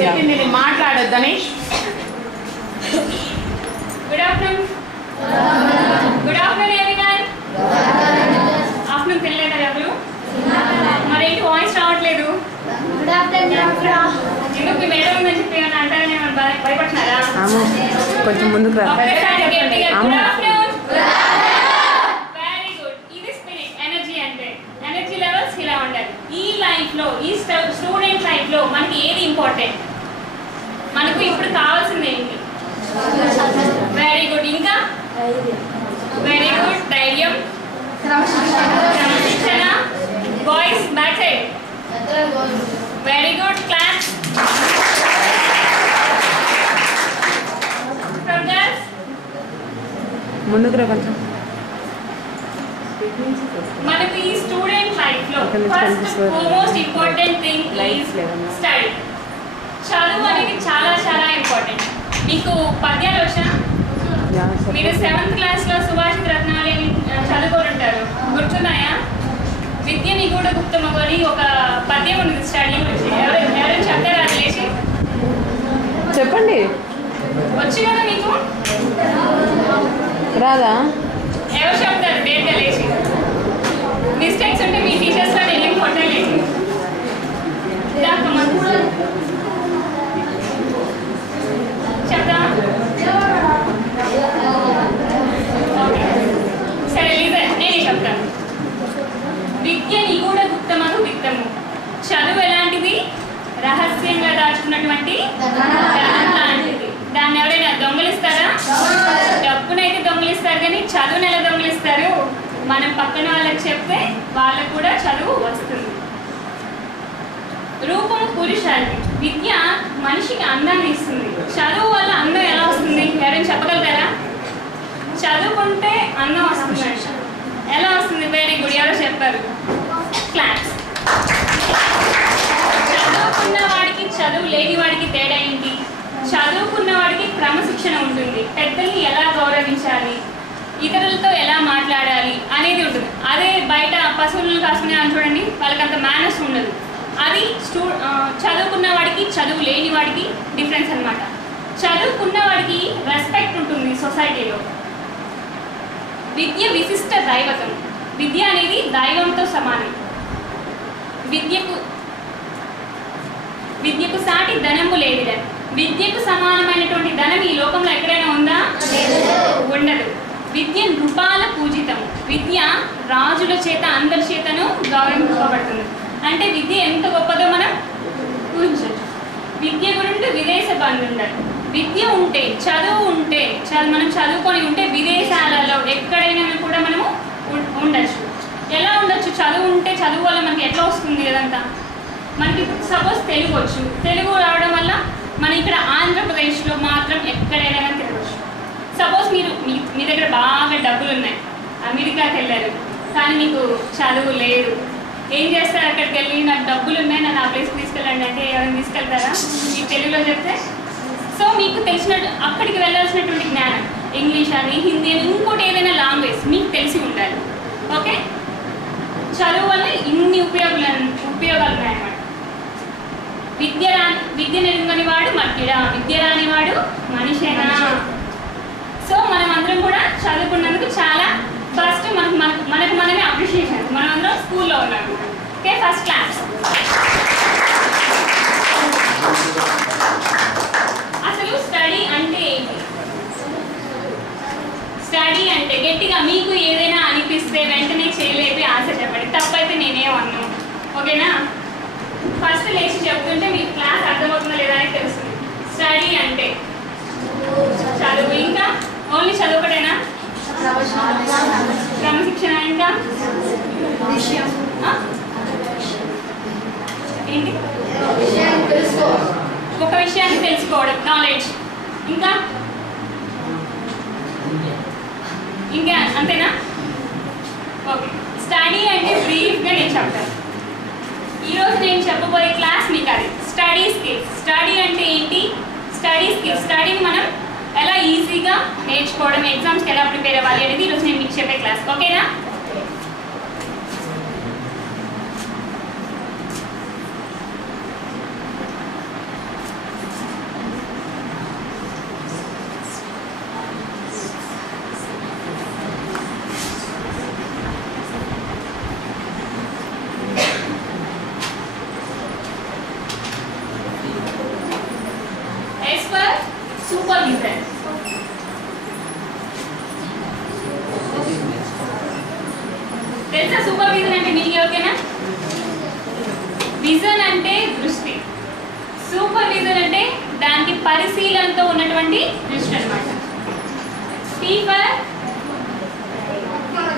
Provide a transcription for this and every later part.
చెప్పింది నేను మాట్లాడొద్దని. Good afternoon. Good afternoon everyone. Afternoon తినలేదా ఎవరు? మరేంటి వాయిస్ రావట్లేదు? ఎందుకు మీ మేడం ఉందని చెప్పి ఏమైనా అంటారని భయపడుతున్నారా? కొంచెం ముందుకు రా. ఒక్కసారి గట్టిగా గుడ్ ఆఫ్టర్నూన్. Very good. ఇది స్పిరిట్, ఎనర్జీ అంటే. ఎనర్జీ లెవెల్స్ ఇలా ఉండాలి. ఈ లైఫ్ లో, ఈ స్టూడెంట్ లైఫ్ లో మనకి ఏది ఇంపార్టెంట్? మనకు ఇప్పుడు కావాల్సింది ఏంటి? Very good. ఇంకా వెరీ గుడ్. ధైర్యం, క్రమశిక్షణ. Boys back side. Very good. Class. From girls ముందుకు రా కొంచెం. మనకు ఈ స్టూడెంట్ లైఫ్ లో first most important thing is study. చదువు అనేది చాలా చాలా ఇంపార్టెంట్. మీకు పద్యాలు వచ్చా? మీరు 7th క్లాస్లో సుభాషిత రత్నాలు చదువుకొని ఉంటారు, గుర్తున్నాయా? విద్య నిగూఢ గుప్తము అని ఒక పద్యం ఉంది స్టడీ గురించి. ఎవరైనా చెప్తారా? అది లేచి చెప్పండి. వచ్చి కదా మీకు? రాదా? ఎవరు చెప్తారు డేట్గా లేచి? మిస్టేక్స్ ఉంటే మీ టీచర్స్లో నేనేం కొట్టలేదు. చెప్తా? సరే లీజర్, నేనే చెప్తాను. విద్య నిగూఢ గుప్తమగు విత్తము. చదువు ఎలాంటిది? రహస్యంగా దాచుకున్నటువంటి ధనం లాంటిది. దాన్ని ఎవరైనా దొంగలిస్తారా? డబ్బునైతే దొంగలిస్తారు, కానీ చదువుని ఎలా దొంగలిస్తారు? మనం పక్కన వాళ్ళకి చెప్తే వాళ్ళకు కూడా చదువు వస్తుంది. రూపం పురుషాలి. విద్య మనిషికి అందాన్ని ఇస్తుంది. చదువు వల్ల అందం ఎలా వస్తుంది? ఎవరైనా చెప్పగలుగుతారా? చదువుకుంటే అందం వస్తుంది. ఎలా వస్తుంది? Very good. ఎవరో చెప్పారు. క్లాస్. చదువుకున్న వాడికి చదువు లేని వాడికి తేడా ఏంటి? చదువుకున్న వాడికి క్రమశిక్షణ ఉంటుంది. పెద్దల్ని ఎలా గౌరవించాలి, ఇతరులతో ఎలా మాట్లాడాలి అనేది ఉంటుంది. అదే బయట పశువులను కాసుకునే అని చూడండి, వాళ్ళకి అంత మేనర్స్ ఉండదు. అది చదువుకున్న వాడికి చదువు లేని వాడికి డిఫరెన్స్ అన్నమాట. చదువుకున్న వాడికి రెస్పెక్ట్ ఉంటుంది సొసైటీలో. విద్య విశిష్ట దైవతం. విద్య అనేది దైవంతో సమానం. విద్యకు సాటి ధనము లేదులే. విద్యకు సమానమైనటువంటి ధనం ఈ లోకంలో ఎక్కడైనా ఉందా? ఉండదు. విద్య నృపాల పూజితం. విద్య రాజుల చేత, అందరి చేతను గౌరవింపబడుతుంది. అంటే విద్య ఎంత గొప్పదో మనం ఊహించవచ్చు. విద్య గురించి విదేశ బంధు ఉండాలి. విద్య ఉంటే, చదువు ఉంటే, మనం చదువుకొని ఉంటే విదేశాలలో ఎక్కడైనా కూడా మనము ఉండొచ్చు. ఎలా ఉండొచ్చు? చదువు ఉంటే. చదువు వల్ల మనకి ఎట్లా వస్తుంది అదంతా? మనకి ఇప్పుడు సపోజ్ తెలుగు వచ్చు. తెలుగు రావడం వల్ల మన ఇక్కడ ఆంధ్రప్రదేశ్లో మాత్రం ఎక్కడైనా తిరగచ్చు. సపోజ్ మీ దగ్గర బాగా డబ్బులు ఉన్నాయి, అమెరికాకి వెళ్ళారు, కానీ మీకు చదువు లేదు. ఏం చేస్తారు? అక్కడికి వెళ్ళి నాకు డబ్బులు ఉన్నాయి, నన్ను ఆ ప్లేస్కి తీసుకెళ్ళండి అంటే ఎవరైనా తీసుకెళ్తారా? మీకు తెలుగులో చెప్తే. సో మీకు తెలిసినట్టు అక్కడికి వెళ్ళాల్సినటువంటి జ్ఞానం, ఇంగ్లీష్ అని, హిందీ అని, ఇంకోటి ఏదైనా లాంగ్వేజ్ మీకు తెలిసి ఉండాలి. ఓకే, చదువు వల్ల ఇన్ని ఉపయోగాలు ఉన్నాయన్నమాట. విద్య నెరుగని వాడు మట్టిడా, విద్య రానివాడు మనిషేనా? సో మనం అందరం కూడా చదువుకున్నందుకు చాలా ఫస్ట్ మనకు మనమే అప్రిషియేషన్. మనం అందరం స్కూల్లో ఉన్నాము. Okay, first class. అసలు స్టడీ అంటే ఏంటి? స్టడీ అంటే గట్టిగా మీకు ఏదైనా అనిపిస్తే వెంటనే చేయలేపి ఆన్సర్ చెప్పండి. తప్పైతే నేనేమన్నాను. ఓకేనా? ఫస్ట్ లేచి చెప్తుంటే మీకు క్లాస్ అర్థమవుతుందా లేదా అని తెలుస్తుంది. స్టడీ అంటే చదువు. ఇంకా ఓన్లీ చదువుకడేనా? క్రమశిక్షణ. ఇంకా ఏంటి? ఒక విషయాన్ని తెలుసుకోవడం, నాలెడ్జ్. ఇంకా అంతేనా? ఓకే, స్టడీ అంటే బ్రీఫ్గా నేను చెప్తాను. ఈరోజు నేను చెప్పబోయే క్లాస్ మీకు అది స్టడీ స్కిల్స్. స్టడీ అంటే ఏంటి? Study skills. స్టడీని మనం ఎలా ఈజీగా నేర్చుకోవడం, ఎగ్జామ్స్కి ఎలా ప్రిపేర్ అవ్వాలి అనేది ఈరోజు నేను మీకు చెప్పే క్లాస్. ఓకేనా? S for supervisor. తెలుసా సూపర్విజన్ అంటే మీనింగ్ ఎవరికైనా? విజన్ అంటే దృష్టి, సూపర్విజన్ అంటే దానికి పరిశీలనతో ఉన్నటువంటి దృష్టి అన్నమాట. T for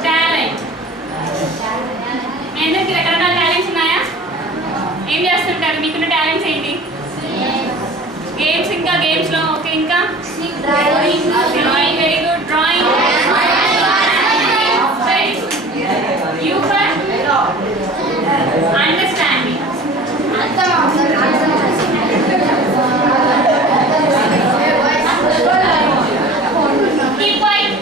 talent. మీ అందరికీ రకరకాల టాలెంట్స్ ఉన్నాయా? ఏం చేస్తుంటారు? మీకున్న టాలెంట్స్ ఏంటి? గేమ్స్, ఇంకా గేమ్స్ లో ఓకే, ఇంకా drawing. Very good, drawing. You for understanding. Keep quiet.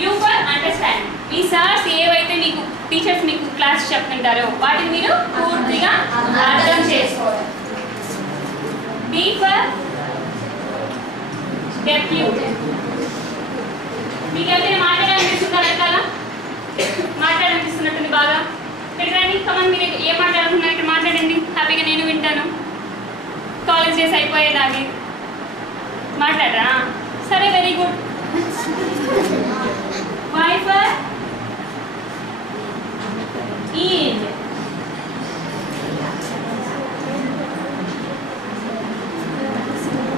You for understanding. మీ సార్స్ ఏవైతే మీకు టీచర్స్ మీకు క్లాస్ చెప్తుంటారో వాటిని మీరు పూర్తిగా అర్థం చేసుకోవాలి. D for depute. మీకు ఎవరైనా మాట్లాడాలనిపిస్తుందా? కదా మాట్లాడాలనిపిస్తున్నట్టుంది బాగా. ఇక్కడ రండి, కమన్. మీరు ఏం మాట్లాడుతున్నారు ఇక్కడ మాట్లాడండి, హ్యాపీగా నేను వింటాను. కాలేజ్ డేస్ అయిపోయేదాన్ని మాట్లాడరా? సరే, very good. Y for yield.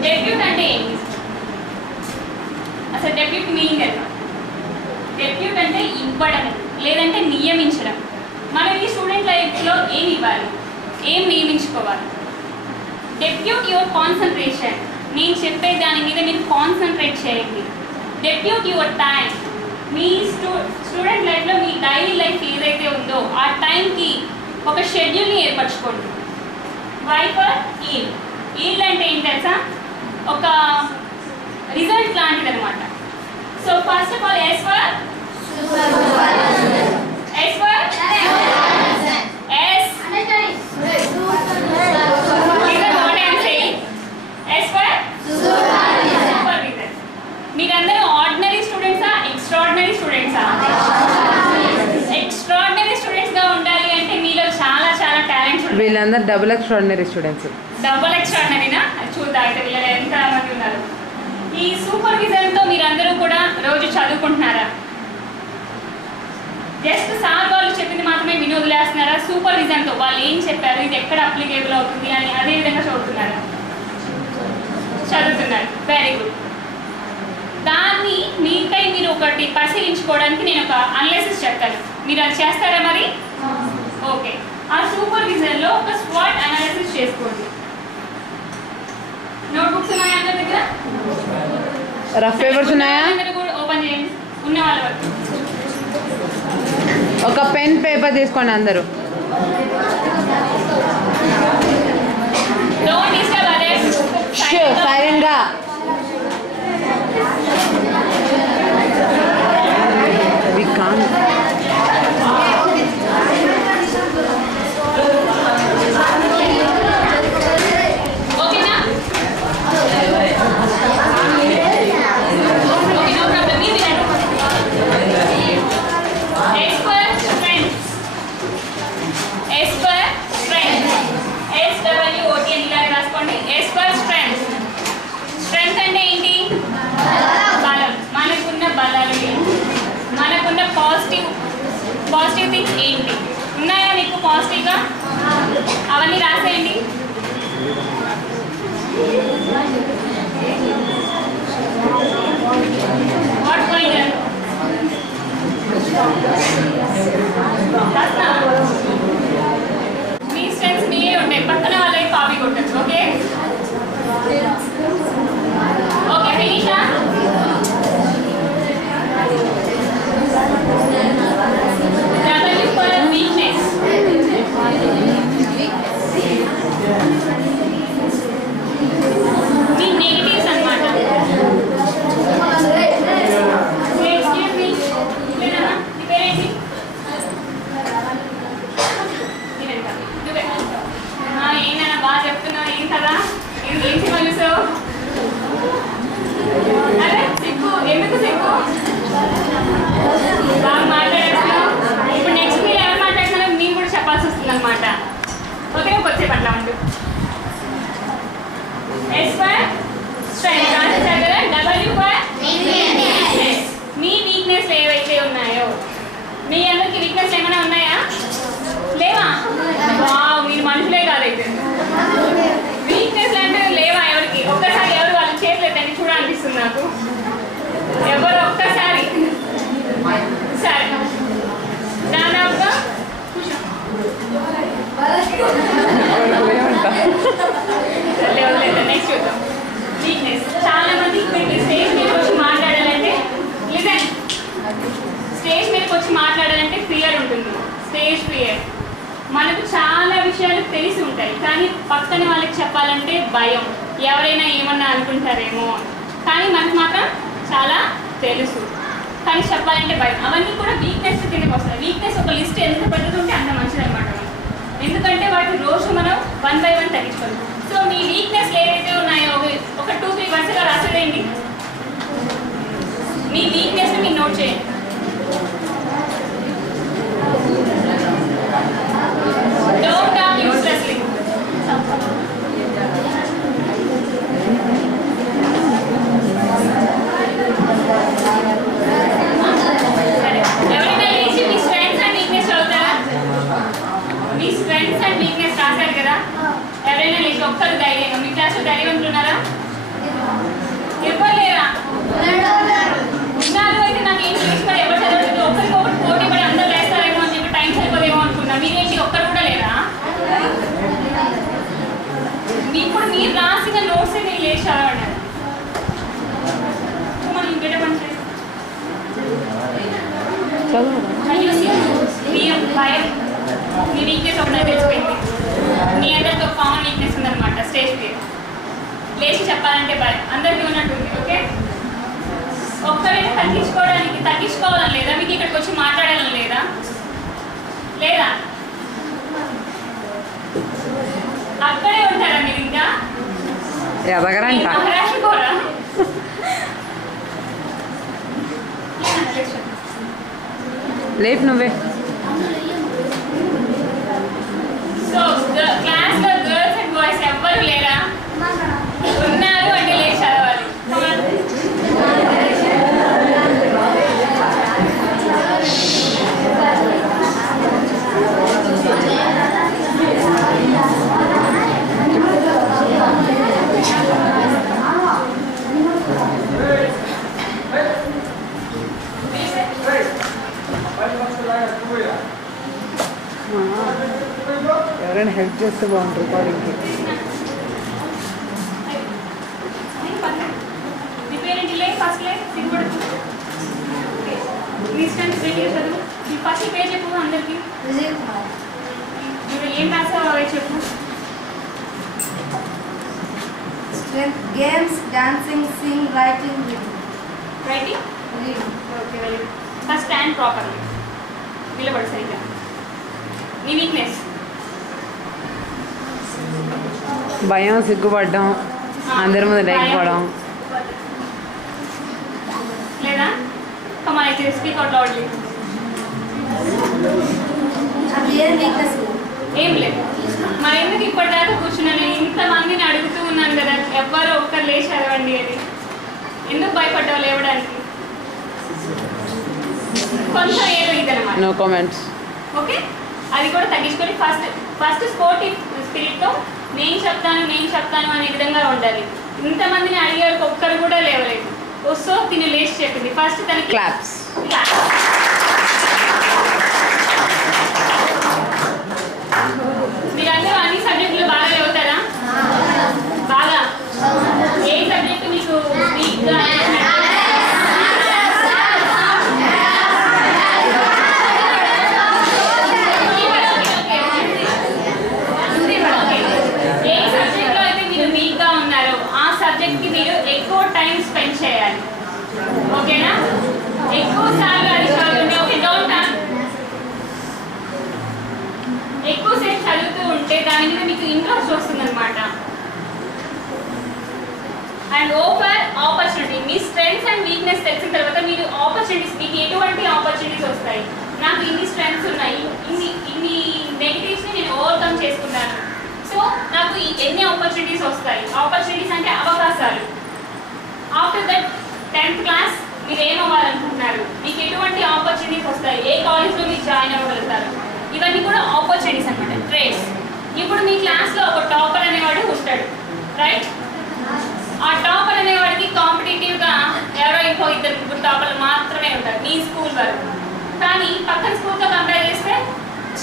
Debut అంటే ఏంటి అసలు? డెబ్యూట్ మీనింగ్ ఎంత? డెబ్యూట్ అంటే ఇవ్వడం లేదంటే నియమించడం. మనం ఈ స్టూడెంట్ లైఫ్లో ఏమి ఇవ్వాలి, ఏం నియమించుకోవాలి? Debut your concentration. నేను చెప్పే దాని మీద మీరు కాన్సన్ట్రేట్ చేయండి. Debut your time. మీ స్టూడెంట్ లైఫ్లో మీ డైలీ లైఫ్ ఏదైతే ఉందో ఆ టైంకి ఒక షెడ్యూల్ని ఏర్పరచుకోండి. Y for yield. ఈల్డ్ అంటే ఏంటి తెలుసా? ఒక రిజల్ట్ లాంటిది అనమాట. So first of all S for S for S. Listen what I am saying. S for supervisor. మీరందరూ ఆర్డినరీ స్టూడెంట్సా, ఎక్స్ట్రాడినరీ స్టూడెంట్సా? ఎక్స్ట్రాడినరీ స్టూడెంట్స్గా ఉండాలి అంటే మీలో చాలా చాలా టాలెంట్స్ ఉంటాయి. వీళ్ళందరూ డబుల్ ఎక్స్ట్రాడినరీ స్టూడెంట్స్. డబుల్ ఎక్స్ట్రాడినరీనా? చూద్దాం అయితే వీళ్ళలో ఎంత మంది ఉన్నారు. ఈ సూపర్విజన్తో మీరందరూ కూడా రోజు చదువుకుంటున్నారా? జస్ట్ సార్ వాళ్ళు చెప్పింది మాత్రమే విని వదిలేస్తున్నారా? సూపర్విజన్తో వాళ్ళు ఏం చెప్పారు, ఇది ఎక్కడ అప్లికేబుల్ అవుతుంది అని అదే విధంగా చదువుతున్నారా? చదువుతున్నారు. Very good. దాన్ని మీకై మీరు ఒకటి పరిశీలించుకోవడానికి నేను ఒక అనాలిసిస్ చెప్తాను. మీరు అది చేస్తారా మరి? ఓకే. ఆ సూపర్విజన్లో ఒక స్వాట్ అనాలిసిస్ చేసుకోండి. నోట్బుక్స్ ఉన్నాయా అందరి దగ్గర? రఫ్ పేపర్స్ ఉన్నాయా? ఓపెన్ చేయండి ఉన్న వాళ్ళ వరకు. ఒక పెన్ పేపర్ తీసుకోండి అందరూ. Don't disturb others. సైలెంట్ గా. We can't. ఓకేనా? Okay, no problem. మీరు S for strength. S for strength. SWOT అని ఇలా రాసుకోండి. S for strength. స్ట్రెంగ్త్ అంటే ఏంటి? బలం. మనకున్న బలాలు ఏంటి, మనకున్న పాజిటివ్ థింగ్స్ ఏంటి ఉన్నాయా మీకు పాజిటివ్గా? అవన్నీ రాసేయండి. What going on? మీ స్ట్రెంగ్స్ మీయే ఉంటాయి, పక్కన వాళ్ళకి కాపీ కొట్టచ్చు. ఓకే ఓకే, ఫినిషా? W for weakness. మీ నెగిటివ్స్ అన్నమాట. ఎక్స్క్యూజ్ మీ, లేదన్నా నీ పేరేంటి? ఏంటన్నా బాగా చెప్తున్నావు, ఏం కదా? ఏం సినిమా చూసావు? అదే సిగ్గు, ఎందుకు సిగ్గు? బాగా మాట్లాడేస్తున్నావు. ఇప్పుడు నెక్స్ట్ మీరు ఎవరు మాట్లాడుతున్నారో నేను కూడా చెప్పాల్సి వస్తుంది అనమాట. ఓకే, వచ్చే పట్ల ఉండు. S for strength. రాసేసారు కదా. W for weakness. Me weakness ఏవైతే ఉన్నాయో, మీ అందరికి వీక్నెస్ ఏమైనా ఉన్నాయా? లేవా? వావ్, మీరు మనుషులే కాదైతే. వీక్నెస్ అంటే లేవా ఎవరికి? ఒక్కసారి ఎవరు వాళ్ళ చేతులు ఎత్తండి, చూడాలనిపిస్తుంది నాకు. ఎవరు ఒక్కసారి? సరే, దాదాపుగా నెక్స్ట్ చూద్దాం. వీక్నెస్. చాలా మంది స్టేజ్ మీదకి వచ్చి మాట్లాడాలంటే స్టేజ్ మీదకి వచ్చి మాట్లాడాలంటే ఫియర్ ఉంటుంది. Stage fear. మనకు చాలా విషయాలు తెలిసి ఉంటాయి, కానీ పక్కన వాళ్ళకి చెప్పాలంటే భయం. ఎవరైనా ఏమన్నా అనుకుంటారేమో, కానీ మనకు మాత్రం చాలా తెలుసు, కానీ చెప్పాలంటే భయం. అవన్నీ కూడా వీక్నెస్ కిందకి వస్తాయి. వీక్నెస్ ఒక లిస్ట్ ఎంత పెద్దది ఉంటే అంత మంచిది అనమాట. ఎందుకంటే వాటిని రోజు మనం 1 by 1 తగ్గించుకోవాలి. సో మీ వీక్నెస్ ఏవైతే ఉన్నాయో ఒక 2-3 వరుసగా రాసేదేంటి. మీ వీక్నెస్ని మీరు నోట్ చేయండి. Don't talk uselessly. ఎవరైనా లేచి మీ స్ట్రెంగ్స్ అండ్ వీక్నెస్ చదువుతారా? మీ స్ట్రెంగ్స్ అండ్ వీక్నెస్ రాశారు కదా. ఎవరైనా లేచి ఒక్కరు ధైర్యంగా, మీ క్లాస్లో ధైర్యవంతులు ఉన్నారా? ఎవరు లేరా? ఉన్నారు. అయితే నాకు ఏం చేసుకోవాలి, ఎవరు చదవలేదు. ఒకరికొకరు పోటీ పడి అందరూ లేస్తారేమో అని చెప్పి టైం సరిపోదేమో అనుకున్నా. మీరేంటి ఒక్కరు కూడా లేరా? ఇప్పుడు మీరు రాసిన నోట్స్ మీరు లేచి చదవండి. మనం ఇంకేట పని చేయాలి. భయం. మీ వీక్నెస్ ఒకటే తెలిసిపోయింది. మీ అందరికి ఒక కామన్ వీక్నెస్ ఉందన్నమాట. Stage fear. లేచి చెప్పాలంటే భయం అందరికీ ఉన్నట్టుంది. ఓకే, ఒక్కరైనా తగ్గించుకోవాలని లేదా? మీకు ఇక్కడికి వచ్చి మాట్లాడాలని లేదా? లేదా? అక్కడే ఉంటారా మీరు? ఇంకా ఎదగరంట. లేపు నువ్వే. సో క్లాస్లో గర్ల్స్ అండ్ బాయ్స్ ఎవ్వరు లేరా? ఉన్నారు అంటే లేచి చదవాలి. ఎవరైనా హెల్ప్ చేస్తే బాగుంటుంది రికార్డింగ్కి. ఫస్ట్ పేరు చెప్పు అందరికి. ఏం రాసావు అవి చెప్పు. Strength, games, dancing, sing, writing, reading. Writing? Reading. Okay, very good. First stand properly. నిలబడు సరిగ్గా. నీ వీక్నెస్? భయం, సిగ్గుపడడం, అందరి ముందు లేకపోవడం. లేదా? Come on, I say speak out loudly. అది ఏం వీక్నెస్? ఏం లేదు. మరి ఎందుకు ఇప్పటిదాకా కూర్చున్నాను? ఇంతమందిని అడుగుతూ ఉన్నాను కదా, ఎవ్వరూ ఒక్కరు లేచి చదవండి అని. ఎందుకు భయపడ్డావు లేవడానికి? కొంచెం ఏదో ఇదనమాట. No comments. ఓకే, అది కూడా తగ్గించుకొని ఫస్ట్ స్పోర్టివ్ స్పిరిట్తో నేను చెప్తాను అనే విధంగా ఉండాలి. ఇంతమందిని అడిగారు, ఒక్కరు కూడా లేవలేదు. సో తిని లేచి చెప్పింది. ఫస్ట్ తనకి క్లాప్స్. మీరందరూ అన్ని సబ్జెక్టులు బాగా చదువుతారా? బాగా. ఏ సబ్జెక్టు మీకు వీక్గా? ఏ సబ్జెక్ట్లో అయితే మీరు వీక్గా ఉన్నారో ఆ సబ్జెక్ట్కి మీరు ఎక్కువ టైం స్పెండ్ చేయాలి. ఓకేనా? ఎక్కువ సార్లు అది చదువుతుంటే ఓకే డోంట్ ఎక్కువసేపు చదువుతూ ఉంటే దాని మీద మీకు ఇంట్రెస్ట్ వస్తుందన్నమాట. And over opportunity. Me strengths and weakness తెలిసిన తర్వాత మీరు ఆపర్చునిటీస్, మీకు ఎటువంటి ఆపర్చునిటీస్ వస్తాయి? నాకు ఇన్ని స్ట్రెంగ్స్ ఉన్నాయి, ఇన్ని నెగిటివ్స్ని నేను ఓవర్కమ్ చేసుకున్నాను. సో నాకు ఎన్ని ఆపర్చునిటీస్ వస్తాయి. ఆపర్చునిటీస్ అంటే అవకాశాలు. ఆఫ్టర్ దట్ 10th క్లాస్ మీరు ఏమవ్వాలనుకుంటున్నారు, మీకు ఎటువంటి ఆపర్చునిటీస్ వస్తాయి, ఏ కాలేజ్లో మీరు జాయిన్ అవ్వగలుగుతారు, ఇవన్నీ కూడా ఆపర్చునిటీస్ అనమాట, ట్రేడ్స్. ఇప్పుడు మీ క్లాస్లో ఒక టాపర్ అనేవాడు ఉంటాడు, రైట్? ఆ టాపర్ అనేవాడికి కాంపిటేటివ్గా ఎవరో ఇంకో 2-3 టాపర్లు మాత్రమే ఉంటారు మీ స్కూల్ వరకు. కానీ పక్కన స్కూల్తో కంపేర్ చేస్తే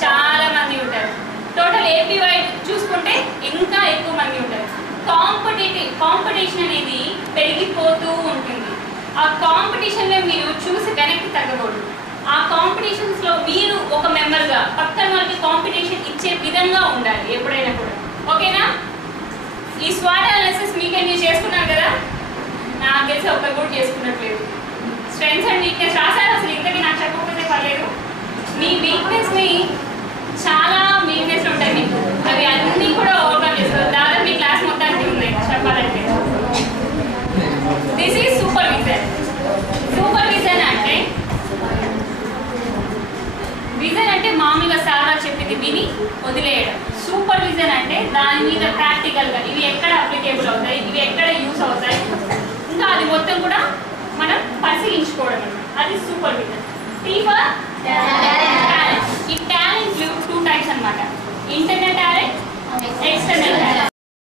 చాలా మంది ఉంటారు. టోటల్ ఏపీ వైడ్ చూసుకుంటే ఇంకా ఎక్కువ మంది ఉంటారు. కాంపిటీషన్ అనేది పెరిగిపోతూ ఉంటుంది. ఆ కాంపిటీషన్లో మీరు చూసి వెనక్కి తగ్గకూడదు. ఆ కాంపిటీషన్స్లో మీరు ఒక మెంబర్గా పక్కన వాళ్ళకి కాంపిటీషన్ ఇచ్చే విధంగా ఉండాలి ఎప్పుడైనా కూడా. ఓకేనా? ఈ స్వాట్ అనాలిసిస్ మీకే మీరు చేసుకున్నారు కదా, నాకు తెలిసి ఒక్కరు కూడా చేసుకున్నట్లేదు. స్ట్రెంగ్స్ అండ్ వీక్నెస్ రాశారు. అసలు ఇంతకీ నాకు చెప్పకపోతే పర్లేదు. మీ వీక్నెస్ని చాలా వీక్నెస్లు ఉంటాయి మీకు, అవి అన్నీ కూడా ఓవర్కమ్ చేసుకోవాలి. దాదాపు మీ క్లాస్ మొత్తానికి ఉన్నాయి చెప్పాలంటే. This is supervision. సూపర్విజన్ అంటే విజన్ అంటే మామూలుగా సార్ చెప్పింది విని వదిలేయడం. సూపర్విజన్ అంటే దాని మీద ప్రాక్టికల్గా ఇవి ఎక్కడ అప్లికేబుల్ అవుతాయి, ఇవి ఎక్కడ యూస్ అవుతాయి, ఇంకా అది మొత్తం కూడా మనం పరిశీలించుకోవడం అన్నమాట. అది సూపర్విజన్. T for talent. ఈ టాలెంట్లు 2 టైప్స్ అన్నమాట, ఇంటర్నల్ టాలెంట్, ఎక్స్టర్నల్ టాలెంట్.